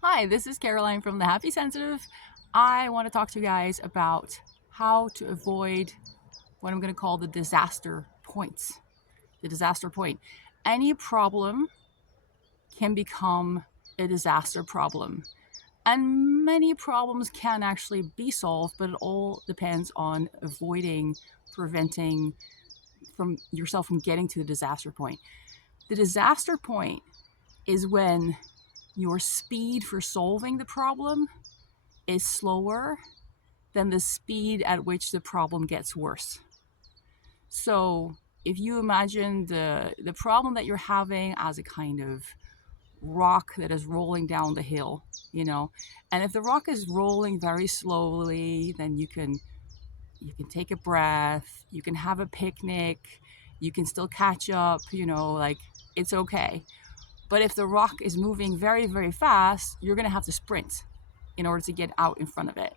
Hi, this is Caroline from The Happy Sensitive. I want to talk to you guys about how to avoid what I'm going to call the disaster points. The disaster point. Any problem can become a disaster problem. And many problems can actually be solved, but it all depends on avoiding, preventing from yourself from getting to the disaster point. The disaster point is when your speed for solving the problem is slower than the speed at which the problem gets worse. So if you imagine the problem that you're having as a kind of rock that is rolling down the hill, and if the rock is rolling very slowly, then you can take a breath, you can have a picnic, you can still catch up, like it's okay. But if the rock is moving very, very fast, you're going to have to sprint in order to get out in front of it.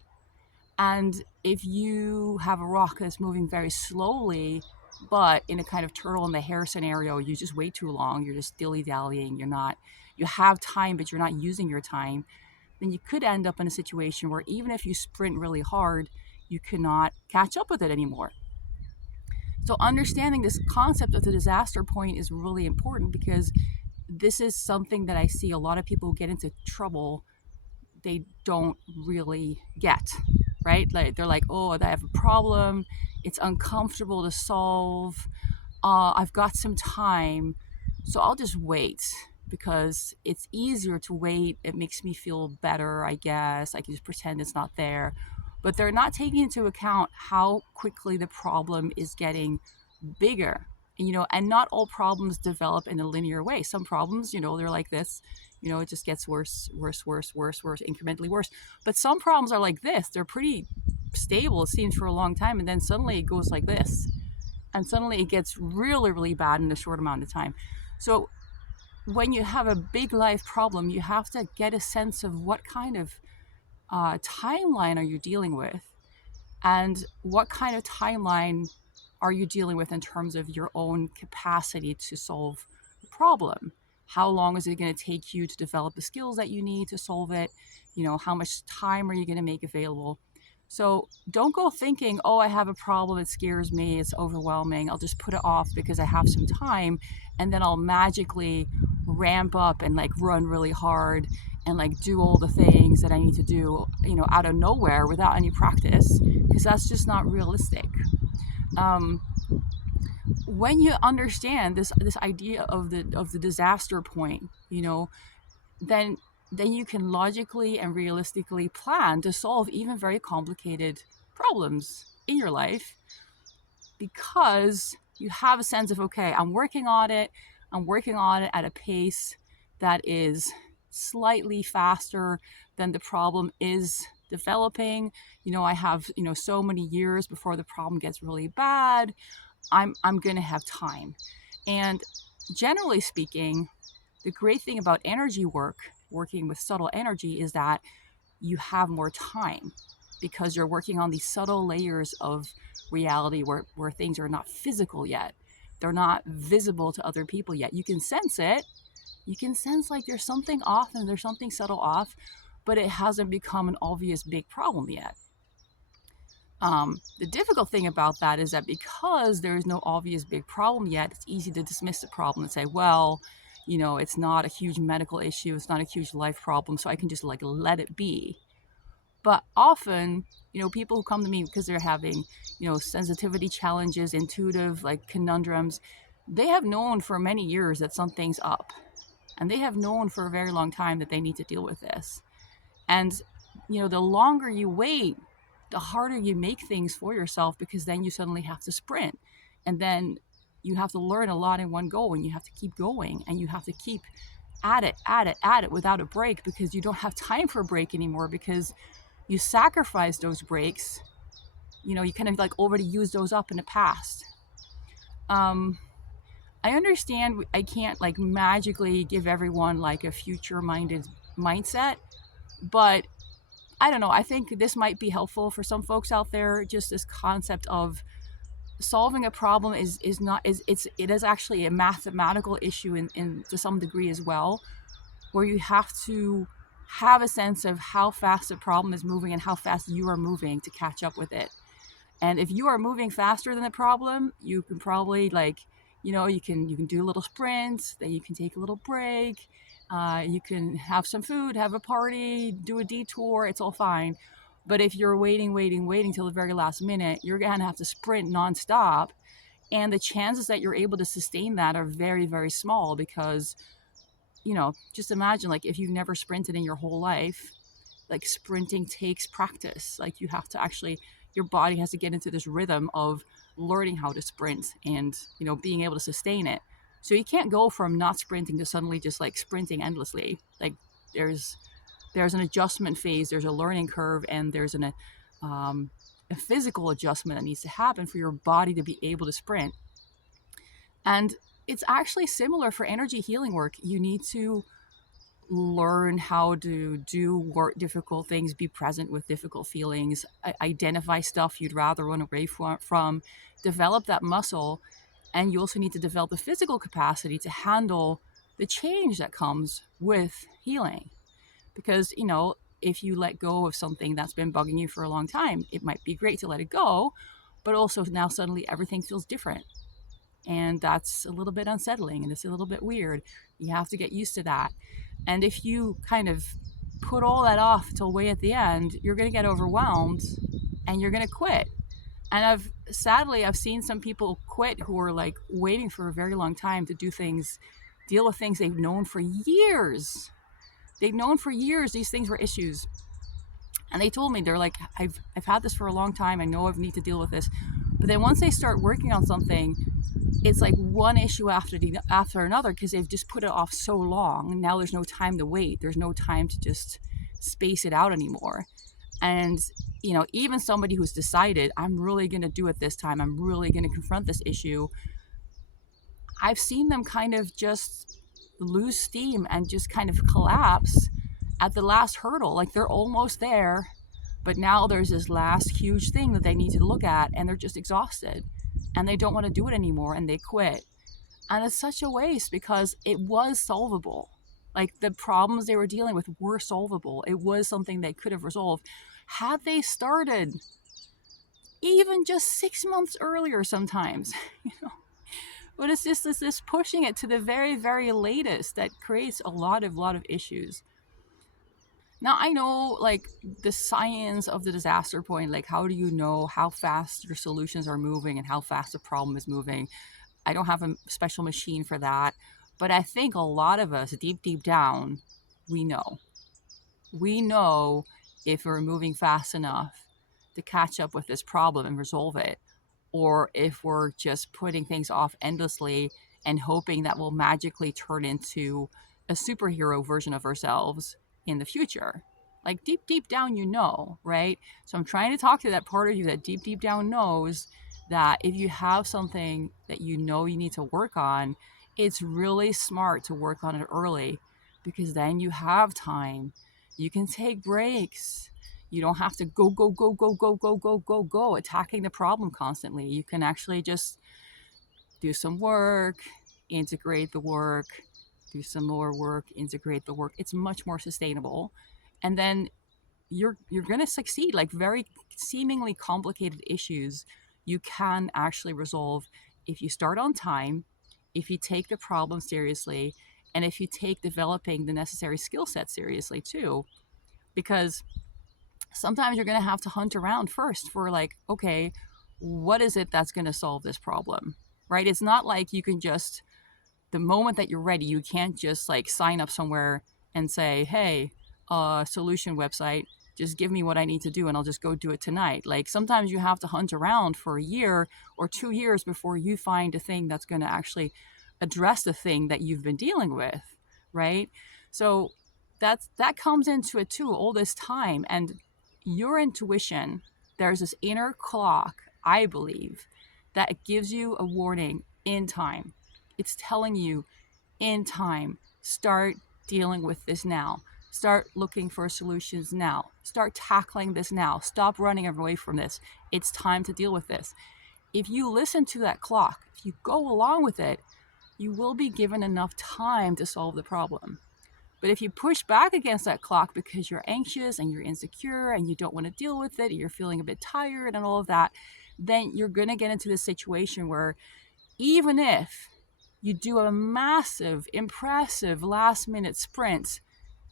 And if you have a rock that's moving very slowly, but in a kind of turtle in the hare scenario, you just wait too long, you're just dilly dallying, you have time, but you're not using your time, then you could end up in a situation where even if you sprint really hard, you cannot catch up with it anymore. So, understanding this concept of the disaster point is really important because this is something that I see a lot of people get into trouble they don't really get, right? Like they're like, oh, I have a problem. It's uncomfortable to solve. I've got some time, so I'll just wait because it's easier to wait. It makes me feel better, I guess. I can just pretend it's not there. But they're not taking into account how quickly the problem is getting bigger. And not all problems develop in a linear way. Some problems, they're like this, it just gets worse, worse, worse, worse, worse, incrementally worse. But some problems are like this. They're pretty stable, it seems, for a long time. And then suddenly it goes like this. And suddenly it gets really, really bad in a short amount of time. So when you have a big life problem, you have to get a sense of what kind of timeline are you dealing with, and what kind of timeline are you dealing with in terms of your own capacity to solve the problem. How long is it going to take you to develop the skills that you need to solve it? How much time are you going to make available? So don't go thinking, oh, I have a problem, it scares me, it's overwhelming, I'll just put it off because I have some time, and then I'll magically ramp up and like run really hard and like do all the things that I need to do, out of nowhere without any practice, because that's just not realistic. Um, when you understand this idea of the disaster point, then you can logically and realistically plan to solve even very complicated problems in your life, because you have a sense of, okay, I'm working on it. I'm working on it at a pace that is slightly faster than the problem is developing. I have, so many years before the problem gets really bad. I'm going to have time. And generally speaking, the great thing about energy work, working with subtle energy, is that you have more time because you're working on these subtle layers of reality where things are not physical yet. They're not visible to other people yet. You can sense it. You can sense like there's something off and there's something subtle off, but it hasn't become an obvious big problem yet. The difficult thing about that is that because there is no obvious big problem yet, it's easy to dismiss the problem and say, well, it's not a huge medical issue, it's not a huge life problem, so I can just like let it be. But often, people who come to me because they're having, sensitivity challenges, intuitive like conundrums, they have known for many years that something's up. And they have known for a very long time that they need to deal with this. And, the longer you wait, the harder you make things for yourself, because then you suddenly have to sprint. And then you have to learn a lot in one go, and you have to keep going, and you have to keep at it, at it, at it without a break, because you don't have time for a break anymore, because you sacrifice those breaks. You kind of like already used those up in the past. I understand I can't like magically give everyone like a future minded mindset, but I don't know. I think this might be helpful for some folks out there. Just this concept of solving a problem is not is it is actually a mathematical issue in to some degree as well, where you have to have a sense of how fast the problem is moving and how fast you are moving to catch up with it. And if you are moving faster than the problem, you can probably you can do a little sprint, then you can take a little break. You can have some food, have a party, do a detour. It's all fine. But if you're waiting till the very last minute, you're gonna have to sprint nonstop, and the chances that you're able to sustain that are very, very small because just imagine, like, if you've never sprinted in your whole life, like, sprinting takes practice. Like, you have to actually, your body has to get into this rhythm of learning how to sprint and being able to sustain it. So you can't go from not sprinting to suddenly just like sprinting endlessly. Like, there's an adjustment phase, there's a learning curve, and there's a physical adjustment that needs to happen for your body to be able to sprint. And it's actually similar for energy healing work. You need to learn how to do work, difficult things, be present with difficult feelings, identify stuff you'd rather run away from, develop that muscle. And you also need to develop the physical capacity to handle the change that comes with healing. Because, if you let go of something that's been bugging you for a long time, it might be great to let it go, but also now suddenly everything feels different. And that's a little bit unsettling and it's a little bit weird. You have to get used to that. And if you kind of put all that off till way at the end, you're going to get overwhelmed and you're going to quit. And I've seen some people quit who are like waiting for a very long time to deal with things they've known for years. They've known for years these things were issues. And they told me, they're like, I've had this for a long time. I know I need to deal with this. But then once they start working on something, it's like one issue after another because they've just put it off so long. Now there's no time to wait. There's no time to just space it out anymore. And, even somebody who's decided, I'm really going to do it this time, I'm really going to confront this issue, I've seen them kind of just lose steam and just kind of collapse at the last hurdle. Like, they're almost there, but now there's this last huge thing that they need to look at and they're just exhausted and they don't want to do it anymore and they quit. And it's such a waste because it was solvable. Like, the problems they were dealing with were solvable. It was something they could have resolved had they started even just 6 months earlier sometimes. But it's just this pushing it to the very, very latest that creates a lot of issues. Now, I know, like, the science of the disaster point, like, how do you know how fast your solutions are moving and how fast the problem is moving? I don't have a special machine for that, but I think a lot of us, deep down, we know. We know if we're moving fast enough to catch up with this problem and resolve it, or if we're just putting things off endlessly and hoping that we'll magically turn into a superhero version of ourselves in the future. Like, deep down, right? So I'm trying to talk to that part of you that deep down knows that if you have something that you need to work on, it's really smart to work on it early because then you have time. You can take breaks. You don't have to go, attacking the problem constantly. You can actually just do some work, integrate the work, do some more work, integrate the work. It's much more sustainable. And then you're going to succeed. Like, very seemingly complicated issues you can actually resolve if you start on time, if you take the problem seriously, and if you take developing the necessary skill set seriously too. Because sometimes you're going to have to hunt around first for, like, okay, what is it that's going to solve this problem, right? It's not like you can just, the moment that you're ready, you can't just like sign up somewhere and say, hey, solution website, just give me what I need to do and I'll just go do it tonight. Like, sometimes you have to hunt around for a year or 2 years before you find a thing that's going to actually address the thing that you've been dealing with, right? So that comes into it too, all this time. And your intuition, there's this inner clock, I believe, that gives you a warning in time. It's telling you in time, start dealing with this now. Start looking for solutions now. Start tackling this now. Stop running away from this. It's time to deal with this. If you listen to that clock, if you go along with it, you will be given enough time to solve the problem. But if you push back against that clock because you're anxious and you're insecure and you don't want to deal with it, and you're feeling a bit tired and all of that, then you're going to get into this situation where even if you do a massive, impressive last minute sprint,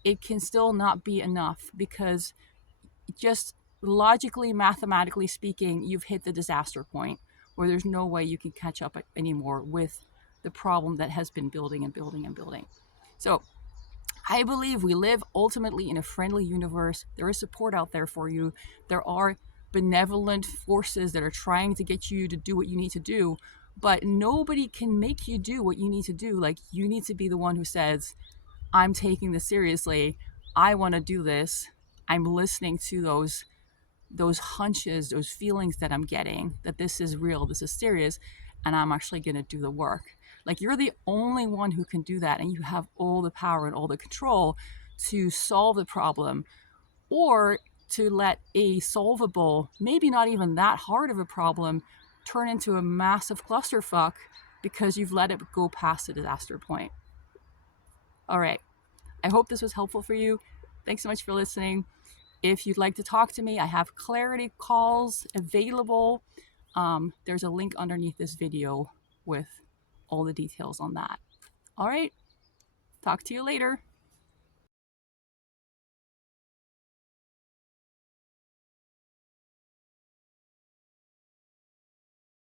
it can still not be enough because just logically, mathematically speaking, you've hit the disaster point where there's no way you can catch up anymore with the problem that has been building and building and building. So I believe we live ultimately in a friendly universe. There is support out there for you. There are benevolent forces that are trying to get you to do what you need to do, but nobody can make you do what you need to do. Like, you need to be the one who says, I'm taking this seriously. I want to do this. I'm listening to those hunches, those feelings that I'm getting, that this is real, this is serious, and I'm actually going to do the work. Like, you're the only one who can do that, and you have all the power and all the control to solve the problem, or to let a solvable, maybe not even that hard of a problem, turn into a massive clusterfuck because you've let it go past the disaster point. All right. I hope this was helpful for you. Thanks so much for listening. If you'd like to talk to me, I have clarity calls available. There's a link underneath this video with all the details on that. All right. Talk to you later.